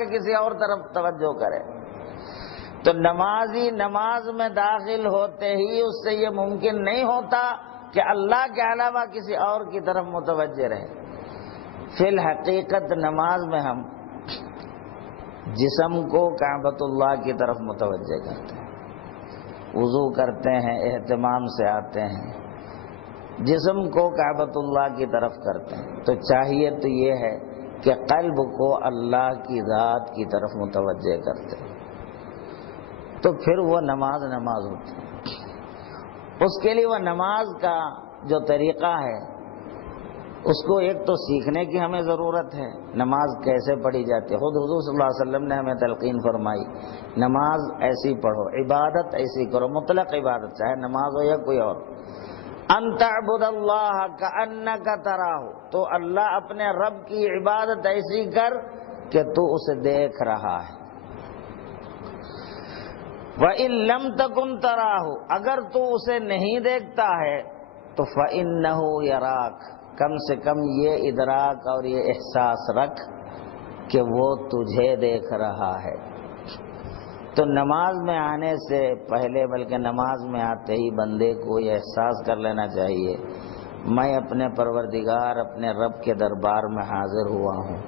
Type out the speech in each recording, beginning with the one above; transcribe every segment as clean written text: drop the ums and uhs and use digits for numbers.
کہ کسی اور طرف توجہ کرے۔ تو نمازی نماز میں داخل ہوتے ہی اس سے یہ ممکن نہیں ہوتا کہ اللہ کے علاوہ کسی اور کی طرف متوجہ رہے۔ فی الحقیقت نماز میں ہم جسم کو کعبۃ اللہ کی طرف متوجہ کرتے ہیں، وضو کرتے ہیں، اہتمام سے آتے ہیں، جسم کو کعبۃ اللہ کی طرف کرتے ہیں۔ تو چاہیے تو یہ ہے کہ قلب کو اللہ کی ذات کی طرف متوجہ کرتے ہیں، تو پھر وہ نماز نماز ہوتی ہے۔ اس کے لیے وہ نماز کا جو طریقہ ہے اس کو ایک تو سیکھنے کی ہمیں ضرورت ہے، نماز کیسے پڑھی جاتی ہے۔ خود حضور صلی اللہ علیہ وسلم نے ہمیں تلقین فرمائی، نماز ایسی پڑھو، عبادت ایسی کرو، مطلق عبادت چاہے نماز ہو یا کوئی اور۔ ان تعبد اللہ کأنک تراہ، تو اللہ اپنے رب کی عبادت ایسی کر کہ تو اسے دیکھ رہا ہے۔ وَإِن لَمْ تَكُنْ تَرَاهُ، اگر تو اسے نہیں دیکھتا ہے تو فَإِنَّهُ يَرَاكَ، کم سے کم یہ ادراک اور یہ احساس رکھ کہ وہ تجھے دیکھ رہا ہے۔ تو نماز میں آنے سے پہلے بلکہ نماز میں آتے ہی بندے کو یہ احساس کر لینا چاہیے میں اپنے پروردگار اپنے رب کے دربار میں حاضر ہوا ہوں،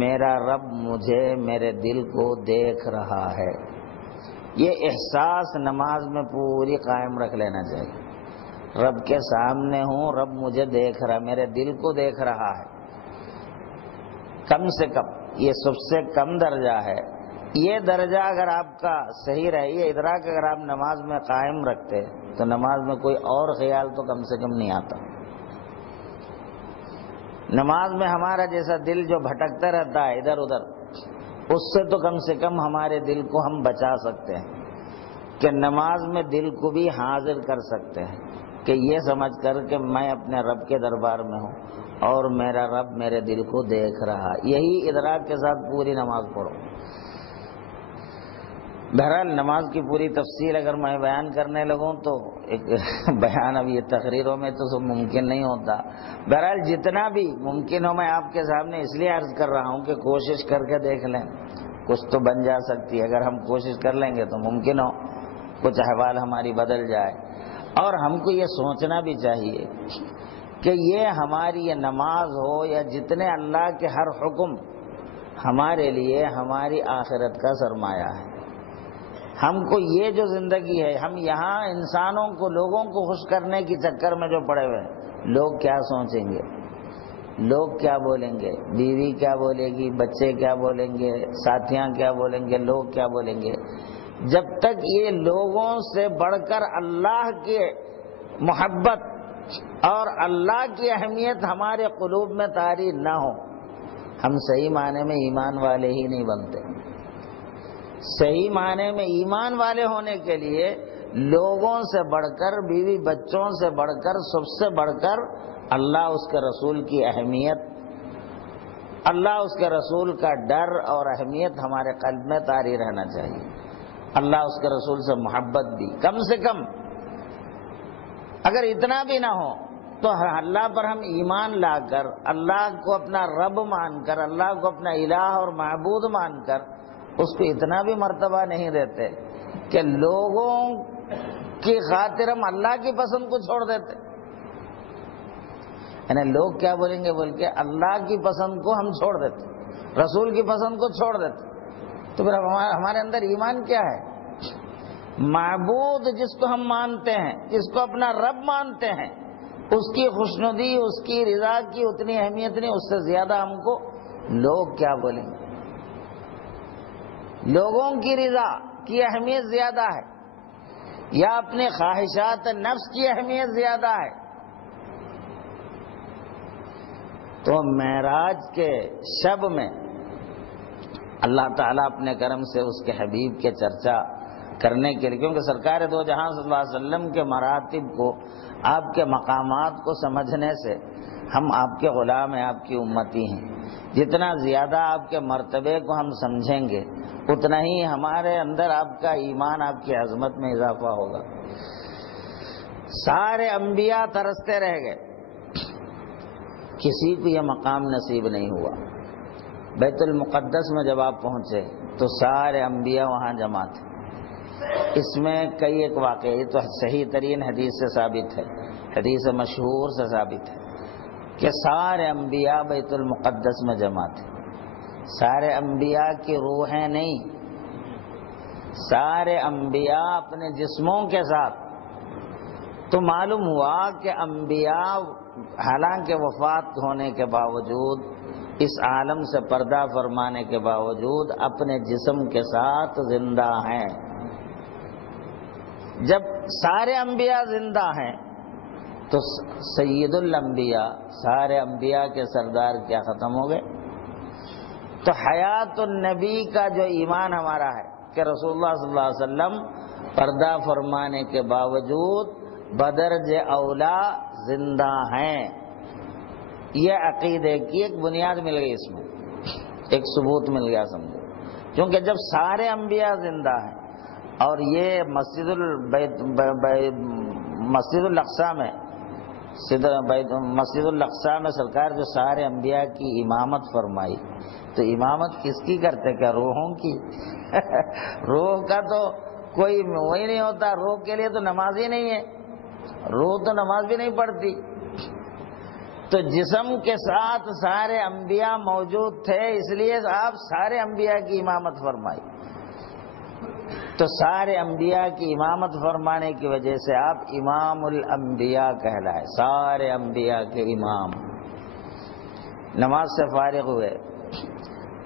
میرا رب مجھے میرے دل کو دیکھ رہا ہے۔ یہ احساس نماز میں پوری قائم رکھ لینا چاہیے، رب کے سامنے ہوں، رب مجھے دیکھ رہا، میرے دل کو دیکھ رہا ہے۔ کم سے کم یہ سب سے کم درجہ ہے، یہ درجہ اگر آپ کا صحیح رہے، یہ ادراک اگر آپ نماز میں قائم رکھتے تو نماز میں کوئی اور خیال تو کم سے کم نہیں آتا۔ نماز میں ہمارا جیسا دل جو بھٹکتا رہتا ہے ادھر ادھر، اس سے تو کم سے کم ہمارے دل کو ہم بچا سکتے ہیں کہ نماز میں دل کو بھی حاضر کر سکتے ہیں کہ یہ سمجھ کر کہ میں اپنے رب کے دربار میں ہوں اور میرا رب میرے دل کو دیکھ رہا۔ یہی ادراک کے ساتھ پوری نماز پڑھو۔ بہرحال نماز کی پوری تفصیل اگر میں بیان کرنے لگوں تو ایک بیان اب یہ تقریروں میں تو سب ممکن نہیں ہوتا۔ بہرحال جتنا بھی ممکن ہو میں آپ کے سامنے اس لیے عرض کر رہا ہوں کہ کوشش کر کے دیکھ لیں، کچھ تو بن جا سکتی ہے۔ اگر ہم کوشش کر لیں گے تو ممکن ہو کچھ احوال ہماری بدل جائے۔ اور ہم کو یہ سوچنا بھی چاہیے کہ یہ ہماری یہ نماز ہو یا جتنے اللہ کے ہر حکم ہمارے لیے ہماری آخرت کا سرمایہ ہے۔ ہم کو یہ جو زندگی ہے، ہم یہاں انسانوں کو لوگوں کو خوش کرنے کی چکر میں جو پڑے ہوئے ہیں، لوگ کیا سوچیں گے، لوگ کیا بولیں گے، بیوی کیا بولے گی، بچے کیا بولیں گے، ساتھیاں کیا بولیں گے، لوگ کیا بولیں گے، جب تک یہ لوگوں سے بڑھ کر اللہ کی محبت اور اللہ کی اہمیت ہمارے قلوب میں طاری نہ ہو، ہم صحیح معنی میں ایمان والے ہی نہیں بنتے۔ صحیح معنی میں ایمان والے ہونے کے لیے لوگوں سے بڑھ کر، بیوی بچوں سے بڑھ کر، سب سے بڑھ کر اللہ اس کے رسول کی اہمیت، اللہ اس کے رسول کا ڈر اور اہمیت ہمارے قلب میں طاری رہنا چاہیے۔ اللہ اس کے رسول سے محبت بھی، کم سے کم اگر اتنا بھی نہ ہو تو اللہ پر ہم ایمان لا کر، اللہ کو اپنا رب مان کر، اللہ کو اپنا الہ اور معبود مان کر اس کو اتنا بھی مرتبہ نہیں دیتے کہ لوگوں کی خاطر ہم اللہ کی پسند کو چھوڑ دیتے، یعنی لوگ کیا بولیں گے بول کے اللہ کی پسند کو ہم چھوڑ دیتے، رسول کی پسند کو چھوڑ دیتے۔ تو پھر ہمارے اندر ایمان کیا ہے؟ معبود جس کو ہم مانتے ہیں، جس کو اپنا رب مانتے ہیں، اس کی خوشنودی، اس کی رضا کی اتنی اہمیت نہیں، اس سے زیادہ ہم کو لوگ کیا بولیں گے، لوگوں کی رضا کی اہمیت زیادہ ہے یا اپنے خواہشات نفس کی اہمیت زیادہ ہے۔ تو معراج کے شب میں اللہ تعالیٰ اپنے کرم سے اس کے حبیب کے چرچا کرنے کے لیے، کیونکہ سرکار دو جہاں صلی اللہ علیہ وسلم کے مراتب کو، آپ کے مقامات کو سمجھنے سے ہم آپ کے غلام ہیں، آپ کی امتی ہیں، جتنا زیادہ آپ کے مرتبے کو ہم سمجھیں گے اتنا ہی ہمارے اندر آپ کا ایمان، آپ کی عظمت میں اضافہ ہوگا۔ سارے انبیاء ترستے رہ گئے، کسی کو یہ مقام نصیب نہیں ہوا، بیت المقدس میں جب آپ پہنچے تو سارے انبیاء وہاں جمع تھے. اس میں کئی ایک واقعہ، یہ تو صحیح ترین حدیث سے ثابت ہے، حدیث مشہور سے ثابت ہے کہ سارے انبیاء بیت المقدس میں جمع تھے. سارے انبیاء کی روحیں نہیں، سارے انبیاء اپنے جسموں کے ساتھ. تو معلوم ہوا کہ انبیاء حالانکہ وفات ہونے کے باوجود، اس عالم سے پردہ فرمانے کے باوجود اپنے جسم کے ساتھ زندہ ہیں. جب سارے انبیاء زندہ ہیں تو سید الانبیاء، سارے انبیاء کے سردار کیا ختم ہو گئے؟ تو حیات النبی کا جو ایمان ہمارا ہے کہ رسول اللہ صلی اللہ علیہ وسلم پردہ فرمانے کے باوجود بدرج اولا زندہ ہیں، یہ عقیدے کی ایک بنیاد مل گئی، اس میں ایک ثبوت مل گیا سمجھو. کیونکہ جب سارے انبیاء زندہ ہیں اور یہ مسجد الاقصی میں سرکار جو سارے انبیاء کی امامت فرمائی، تو امامت کس کی کرتے؟ کیا روحوں کی؟ روح کا تو کوئی وہی نہیں ہوتا، روح کے لیے تو نماز ہی نہیں ہے، روح تو نماز بھی نہیں پڑھتی. تو جسم کے ساتھ سارے انبیاء موجود تھے، اس لیے آپ سارے انبیاء کی امامت فرمائی. تو سارے انبیاء کی امامت فرمانے کی وجہ سے آپ امام الانبیاء کہلائے، سارے انبیاء کے امام. نماز سے فارغ ہوئے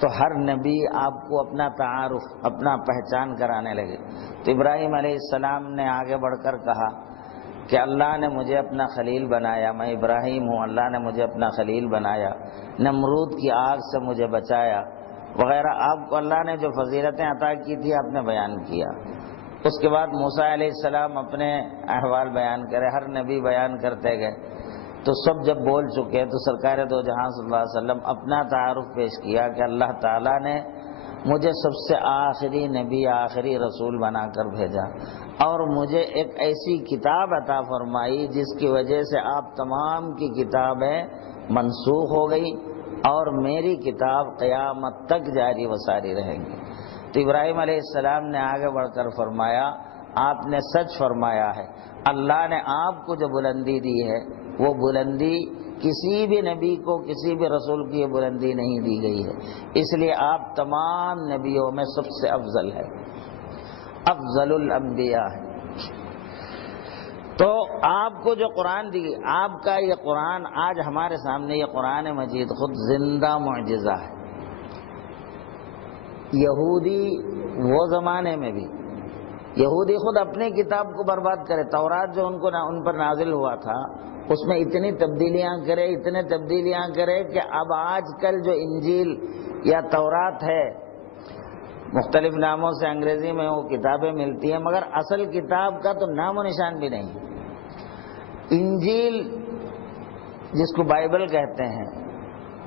تو ہر نبی آپ کو اپنا تعارف، اپنا پہچان کرانے لگے. تو ابراہیم علیہ السلام نے آگے بڑھ کر کہا کہ اللہ نے مجھے اپنا خلیل بنایا، میں ابراہیم ہوں، اللہ نے مجھے اپنا خلیل بنایا، نمرود کی آگ سے مجھے بچایا وغیرہ. آپ کو اللہ نے جو فضیلتیں عطا کی تھی آپ نے بیان کیا. اس کے بعد موسیٰ علیہ السلام اپنے احوال بیان کرے، ہر نبی بیان کرتے گئے. تو سب جب بول چکے تو سرکار دو جہاں صلی اللہ علیہ وسلم اپنا تعارف پیش کیا کہ اللہ تعالیٰ نے مجھے سب سے آخری نبی، آخری رسول بنا کر بھیجا، اور مجھے ایک ایسی کتاب عطا فرمائی جس کی وجہ سے آپ تمام کی کتابیں منسوخ ہو گئی اور میری کتاب قیامت تک جاری و ساری رہیں گی. تو ابراہیم علیہ السلام نے آگے بڑھ کر فرمایا آپ نے سچ فرمایا ہے، اللہ نے آپ کو جو بلندی دی ہے وہ بلندی کسی بھی نبی کو، کسی بھی رسول کی یہ بلندی نہیں دی گئی ہے، اس لیے آپ تمام نبیوں میں سب سے افضل ہے، افضل الانبیاء ہے. تو آپ کو جو قرآن دی، آپ کا یہ قرآن آج ہمارے سامنے، یہ قرآن مجید خود زندہ معجزہ ہے. یہودی وہ زمانے میں بھی، یہودی خود اپنی کتاب کو برباد کرے، تورات جو ان پر نازل ہوا تھا اس میں اتنی تبدیلیاں کرے، اتنے تبدیلیاں کرے کہ اب آج کل جو انجیل یا تورات ہے، مختلف ناموں سے انگریزی میں وہ کتابیں ملتی ہیں مگر اصل کتاب کا تو نام و نشان بھی نہیں. انجیل جس کو بائبل کہتے ہیں،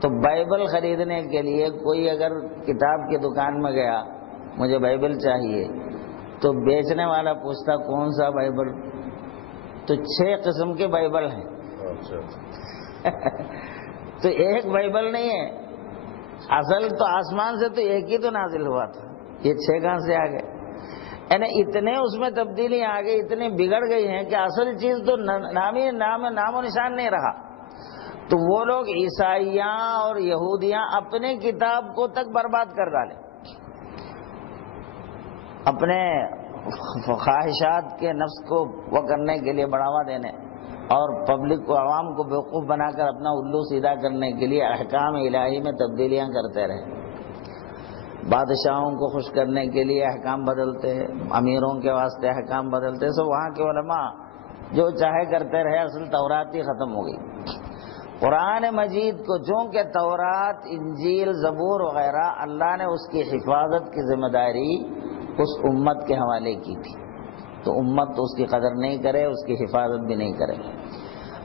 تو بائبل خریدنے کے لیے کوئی اگر کتاب کی دکان میں گیا مجھے بائبل چاہیے تو بیچنے والا پوچھتا کون سا بائبل؟ تو 6 قسم کے بائبل ہیں. تو ایک بائبل نہیں ہے، اصل تو آسمان سے تو ایک ہی تو نازل ہوا تھا، یہ 6 کہاں سے آ گئے؟ یعنی اتنے اس میں تبدیلیاں آ گئی، اتنی بگڑ گئی ہیں کہ اصل چیز تو نام و نشان نہیں رہا. تو وہ لوگ عیسائیاں اور یہودیاں اپنے کتاب کو تک برباد کر ڈالے، اپنے خواہشات کے نفس کو وہ کرنے کے لیے بڑھاوا دینے اور پبلک کو، عوام کو بیوقوف بنا کر اپنا الو سیدھا کرنے کے لیے احکام الہی میں تبدیلیاں کرتے رہے. بادشاہوں کو خوش کرنے کے لیے احکام بدلتے، امیروں کے واسطے احکام بدلتے. سو وہاں کے علماء جو چاہے کرتے رہے، اصل تورات ہی ختم ہو گئی. قرآن مجید کو چونکہ تورات، انجیل، زبور وغیرہ اللہ نے اس کی حفاظت کی ذمہ داری اس امت کے حوالے کی تھی، تو امت اس کی قدر نہیں کرے، اس کی حفاظت بھی نہیں کرے.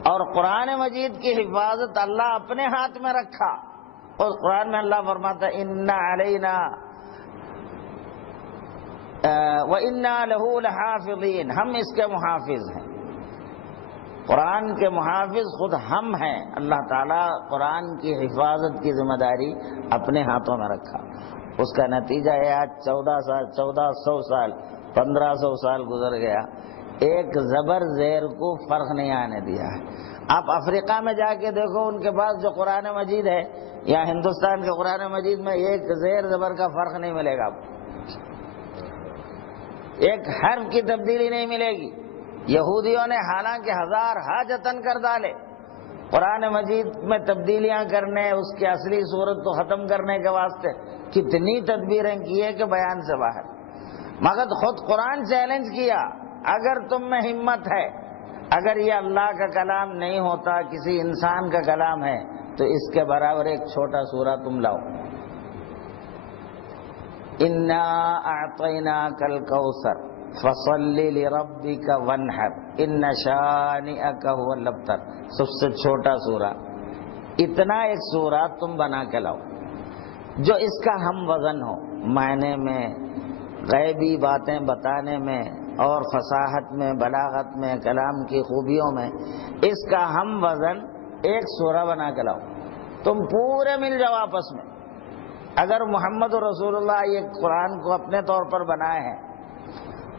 اور قرآن مجید کی حفاظت اللہ اپنے ہاتھ میں رکھا. اور قرآن میں اللہ فرماتا ہے اِنَّ عَلَيْنَا وَإِنَّا لَهُ لَحَافِظِينَ، ہم اس کے محافظ ہیں. قرآن کے محافظ خود ہم ہیں. اللہ تعالیٰ قرآن کی حفاظت کی ذمہ داری اپنے ہاتھوں میں رکھا. اس کا نتیجہ ہے آج 1400 سال 1500 سال گزر گیا، ایک زبر زیر کو فرق نہیں آنے دیا ہے. آپ افریقہ میں جا کے دیکھو، ان کے پاس جو قرآن مجید ہے یا ہندوستان کے قرآن مجید میں ایک زیر زبر کا فرق نہیں ملے گا، ایک حرف کی تبدیلی نہیں ملے گی. یہودیوں نے حالانکہ ہزار حاجتن کر ڈالے قرآن مجید میں تبدیلیاں کرنے، اس کی اصلی صورت کو ختم کرنے کے واسطے کتنی تدبیریں کی ہے کہ بیان سے باہر. مگر خود قرآن چیلنج کیا، اگر تم میں ہمت ہے، اگر یہ اللہ کا کلام نہیں ہوتا، کسی انسان کا کلام ہے، تو اس کے برابر ایک چھوٹا سورہ تم لاؤ. انا اعطیناک الکوثر فصل لربک وانحر ان شانئک هو الابتر. سب سے چھوٹا سورہ، اتنا ایک سورہ تم بنا کے لاؤ جو اس کا ہم وزن ہو، معنی میں، غیبی باتیں بتانے میں اور فصاحت میں، بلاغت میں، کلام کی خوبیوں میں، اس کا ہم وزن ایک سورہ بنا کے لاؤ. تم پورے مل جاؤ آپس میں. اگر محمد رسول اللہ یہ قرآن کو اپنے طور پر بنائے ہیں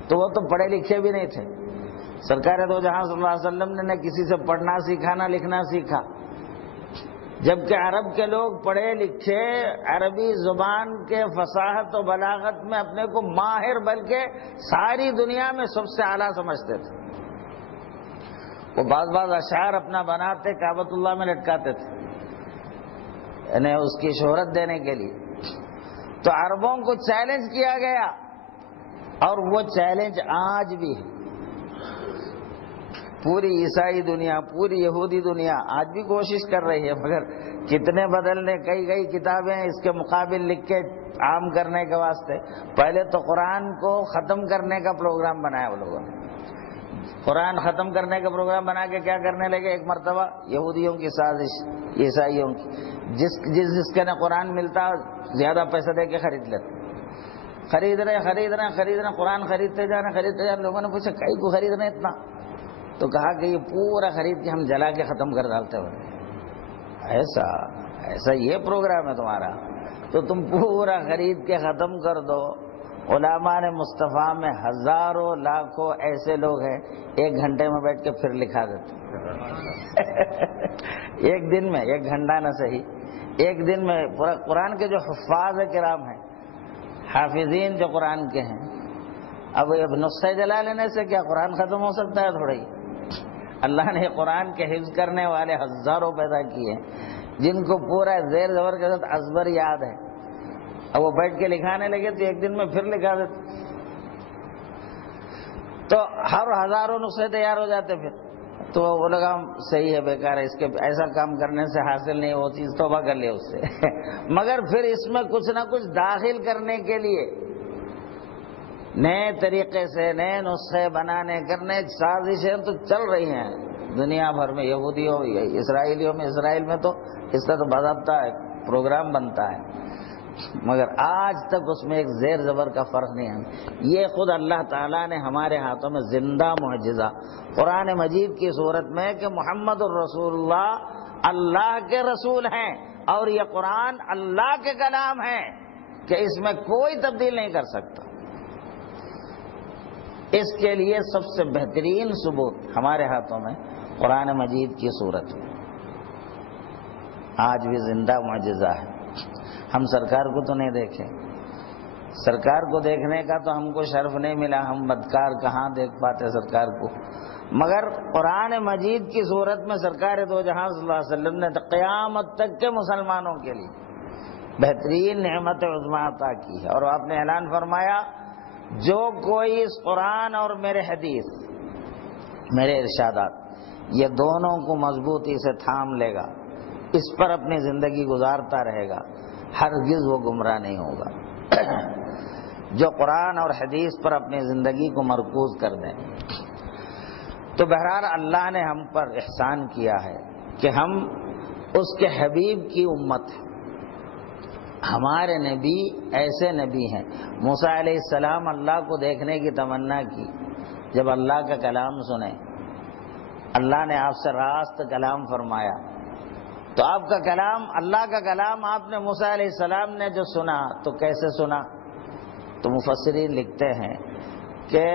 تو وہ تو پڑھے لکھے بھی نہیں تھے. سرکار دو جہاں صلی اللہ علیہ وسلم نے نہ کسی سے پڑھنا سیکھا نہ لکھنا سیکھا، جبکہ عرب کے لوگ پڑھے لکھے، عربی زبان کے فصاحت و بلاغت میں اپنے کو ماہر، بلکہ ساری دنیا میں سب سے اعلیٰ سمجھتے تھے. وہ بعض اشعار اپنا بناتے، کعبۃ اللہ میں لٹکاتے تھے، یعنی اس کی شہرت دینے کے لیے. تو عربوں کو چیلنج کیا گیا، اور وہ چیلنج آج بھی ہے. پوری عیسائی دنیا، پوری یہودی دنیا آج بھی کوشش کر رہی ہے، مگر کتنے بدلنے، کئی کتابیں اس کے مقابل لکھ کے عام کرنے کے واسطے. پہلے تو قرآن کو ختم کرنے کا پروگرام بنایا وہ لوگوں نے. قرآن ختم کرنے کا پروگرام بنا کے کیا کرنے لگے؟ ایک مرتبہ یہودیوں کی سازش، عیسائیوں کی، جس کے نہ قرآن ملتا زیادہ پیسہ دے کے خرید لیتے. خرید رہے قرآن خریدتے جانا. لوگوں نے پوچھا کئی کو خرید رہے اتنا؟ تو کہا کہ یہ پورا خرید کے ہم جلا کے ختم کر ڈالتے ہوئے. ایسا یہ پروگرام ہے تمہارا؟ تو تم پورا خرید کے ختم کر دو. علماء نے مصطفیٰ میں ہزاروں لاکھوں ایسے لوگ ہیں، 1 گھنٹے میں بیٹھ کے پھر لکھا دیتے. ایک دن میں، 1 گھنٹہ نہ صحیح، 1 دن میں پورا قرآن کے جو حفاظ کرام ہیں، حافظین جو قرآن کے ہیں. اب نسخے جلا لینے سے کیا قرآن ختم ہو سکتا ہے؟ تھوڑا ہی. اللہ نے قرآن کے حفظ کرنے والے ہزاروں پیدا کیے، جن کو پورا زیر زبر کے ساتھ ازبر یاد ہے. اب وہ بیٹھ کے لکھانے لگے تو 1 دن میں پھر لکھا دیتے، تو ہر ہزاروں نسخے تیار ہو جاتے. پھر تو وہ لگا صحیح ہے، بیکار ہے، اس کے ایسا کام کرنے سے حاصل نہیں، وہ چیز توبہ کر لیا اس سے. مگر پھر اس میں کچھ نہ کچھ داخل کرنے کے لیے نئے طریقے سے نئے نسخے بنانے کرنے سازشیں تو چل رہی ہیں دنیا بھر میں. یہودیوں، اسرائیلیوں میں، اسرائیل میں تو اس کا تو باضابطہ پروگرام بنتا ہے، مگر آج تک اس میں ایک زیر زبر کا فرق نہیں ہے. یہ خود اللہ تعالیٰ نے ہمارے ہاتھوں میں زندہ معجزہ قرآن مجید کی صورت میں کہ محمد الرسول اللہ اللہ کے رسول ہیں، اور یہ قرآن اللہ کے کلام ہے کہ اس میں کوئی تبدیل نہیں کر سکتا. اس کے لیے سب سے بہترین ثبوت ہمارے ہاتھوں میں قرآن مجید کی صورت ہے. آج بھی زندہ معجزہ ہے. ہم سرکار کو تو نہیں دیکھے، سرکار کو دیکھنے کا تو ہم کو شرف نہیں ملا، ہم بدکار کہاں دیکھ پاتے سرکار کو. مگر قرآن مجید کی صورت میں سرکار دو جہاں صلی اللہ علیہ وسلم نے قیامت تک کے مسلمانوں کے لیے بہترین نعمت عظمیٰ عطا کی ہے. اور آپ نے اعلان فرمایا جو کوئی اس قرآن اور میرے حدیث، میرے ارشادات، یہ دونوں کو مضبوطی سے تھام لے گا، اس پر اپنی زندگی گزارتا رہے گا، ہرگز وہ گمراہ نہیں ہوگا. جو قرآن اور حدیث پر اپنی زندگی کو مرکوز کر دیں. تو بہرحال اللہ نے ہم پر احسان کیا ہے کہ ہم اس کے حبیب کی امت ہیں. ہمارے نبی ایسے نبی ہیں. موسیٰ علیہ السلام اللہ کو دیکھنے کی تمنا کی، جب اللہ کا کلام سنے اللہ نے آپ سے راست کلام فرمایا، تو آپ کا کلام، اللہ کا کلام آپ نے موسیٰ علیہ السلام نے جو سنا تو کیسے سنا؟ تو مفسرین لکھتے ہیں کہ